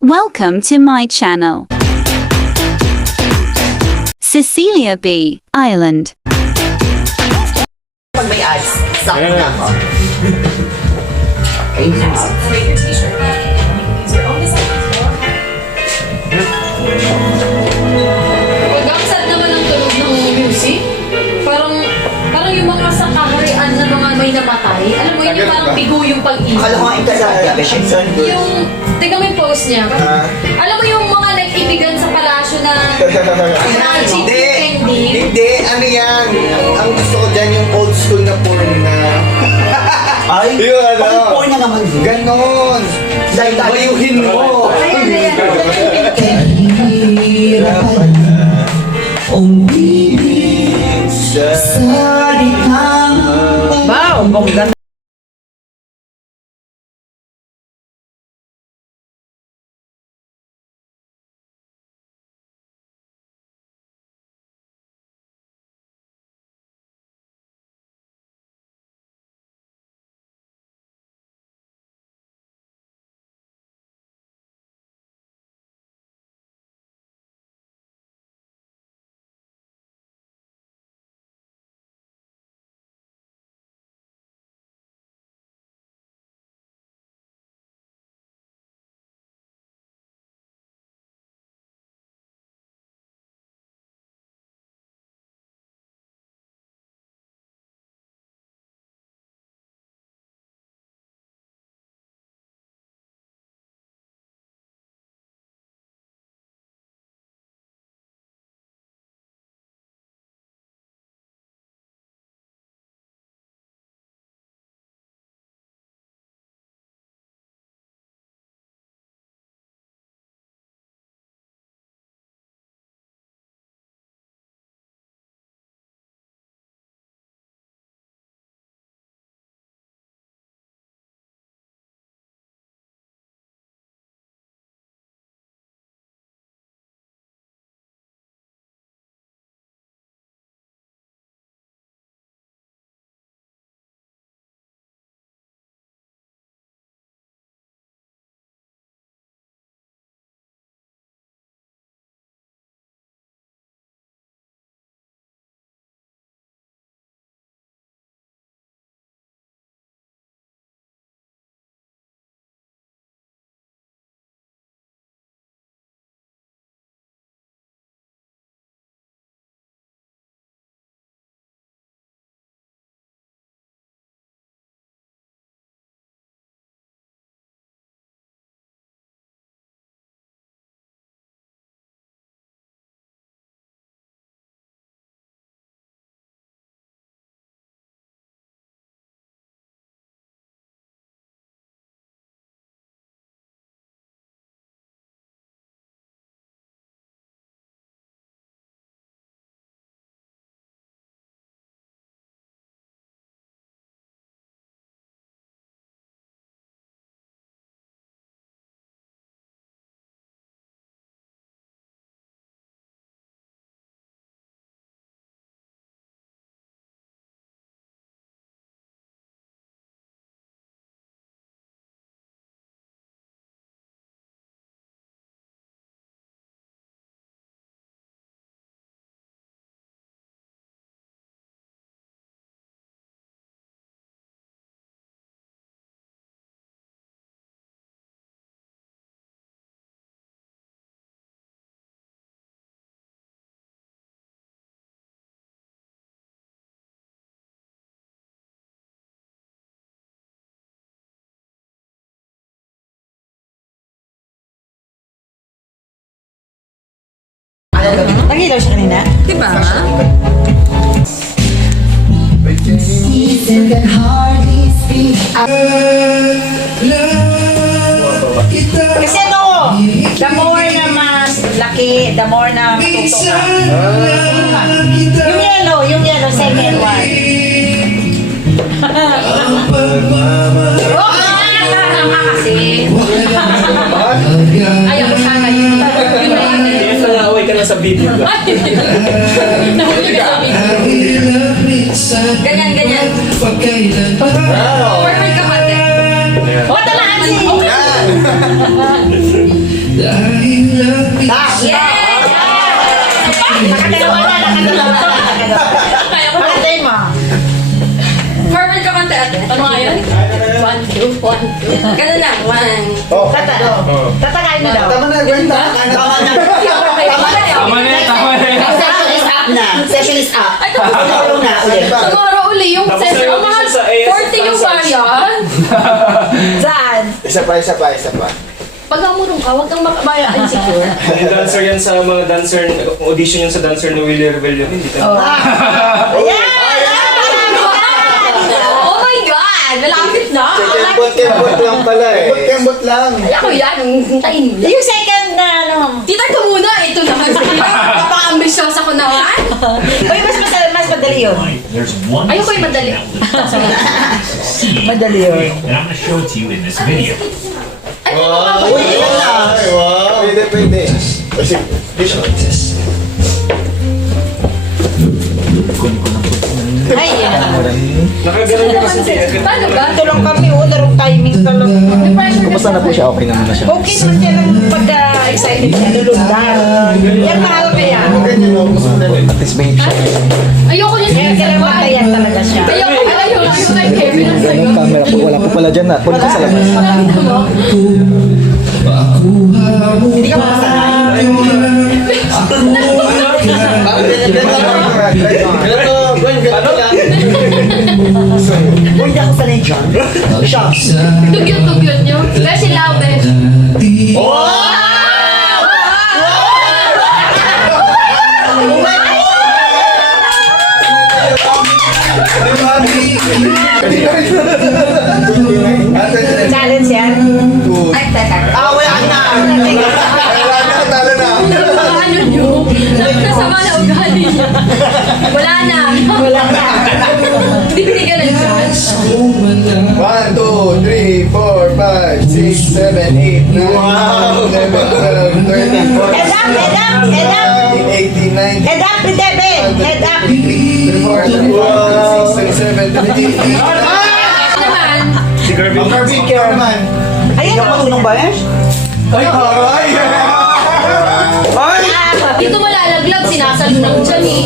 Welcome to my channel. Cecilia B. Island. Pag may ads, sakto na ako. Pag ang sad naman ang tunog ng music, parang yung mga sa kaharian na mga may namatay, alam mo yun yung parang bigo yung pag-ibig. Akala ko nga yung kasal. Yung, tingnan mo yung post niya. Alam mo yung mga nag-ibigan sa palasyo na magic ending? Hindi, ano yan? Ang gusto ko dyan yung old school na porn na... Ay, Yung ano? bakit porn na naman din? Ganon! Bayuhin mo! Kahirapan na umibig sa likang Wow, bongga. Nagilaw siya kanina? Diba? season can hardly speak. Kasi ano, the more na mas laki, the more na matuto ka. Yung yellow, second one. Kasi, ayaw ko sana yun. Yun na yun eh. Nangaway ka na sa video ka. Nahuli ka sa video. Ganyan. Perfect ka pati. O, talaan si... Nakadalawa na, nakadalawa. Pakatay mo. Carmen ka kante ate. Ano nga yun? 1, 2, 1, 2. Ganun na. 1. Oh, Tatakain mo daw. Tama na, Gwen. Tama na. Tama na. Tama na. Session is up na. Session is up. Ay, tapos na. Tulong na ulit. Tomorrow uli yung Tapos session. na Ang mga yung sa AS 40 yung bayan. Saan? Isa pa. Pag namurong ka, huwag kang makabaya insecure. Yung dancer yan sa mga dancer, audition yan sa dancer ni Willie Rebellion. Hindi tayo. Oh my God! Malapit na! Kembot lang pala eh. Kembot lang. Ay, ako yan. Hintayin mo. Yung second na ano. Tita ka muna. Ito naman sa'yo. Napaka-ambisyosa ko naman. Uy, mas madali yun. There's one Ayoko yung madali. Madali yun. and I'm going to show it to you in this video. Ay, Wow. Uy, ilan na? Wow. Pwede. Kasi, Ay, Nakagalan ka kasi kaya. paano ba? ito lang kami, darong timing ka lang. May pressure Kumusta na po siya? Okay naman na siya. Okay naman siya lang pagka-excited siya, lulundan. Yan mahal kaya. Ganyan o. At least may siya. Ayoko yung Kaya kailangan matayan talaga siya. Ayoko kay Kevin ang sayo. Camera po. Wala po pala dyan na. Punta sa labas. Nakita mo? Hindi ka makasanay. Gwen, ganito lang. Uy, hindi ako sanay dyan. Siya. Tugyot nyo. Kaya si Laube. Challenge yan. Ay, teka. Wala na. Talo na. Ano nyo? Nasama na ugali niya. Wala na. Hindi binigyan ng chance. 1, 2, 3, 4, 5, 6, 7, 8, 9, 10, 11, 12, 13, 14, Head up, head up, head up. 18, 19, Head up, Devin. Head up. 24, 25, 26, 27, 28. Naman. Si Garvin. Ang Carvin ka naman. Ayun. Marunong ba yan? Ay, aray! Dito malalaglag, sinasalo ng tiyan eh.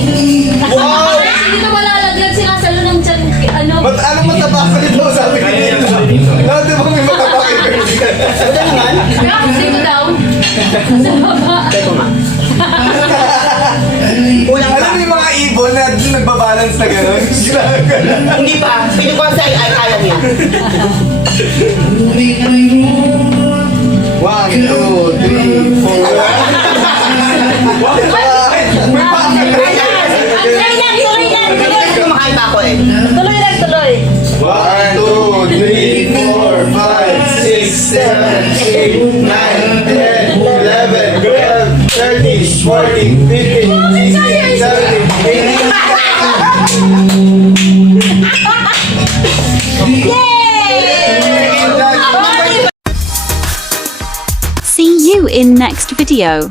Wow! Dito malalaglag, sinasalo ng tiyan. Ano? Anong mataba ka nito? Sabi ko dito. Dati ba may mataba ka dito? Kaya dito down. Sa baba. Kulang Alam mo yung mga ibon na nagbabalance na gano'n? Hindi pa. Hindi ko sa ay kaya niya. 1, 2, 3, 4. May pakakal na yan. Tuloy lang, tuloy lang. Kasi kumakain pa ako eh. Tuloy lang, tuloy. 1, 2, 3, 4, 5, 6, 7, 8, 9, 10, 11, 12, 13, 14, 15, 16, 17, 18. See you in next video.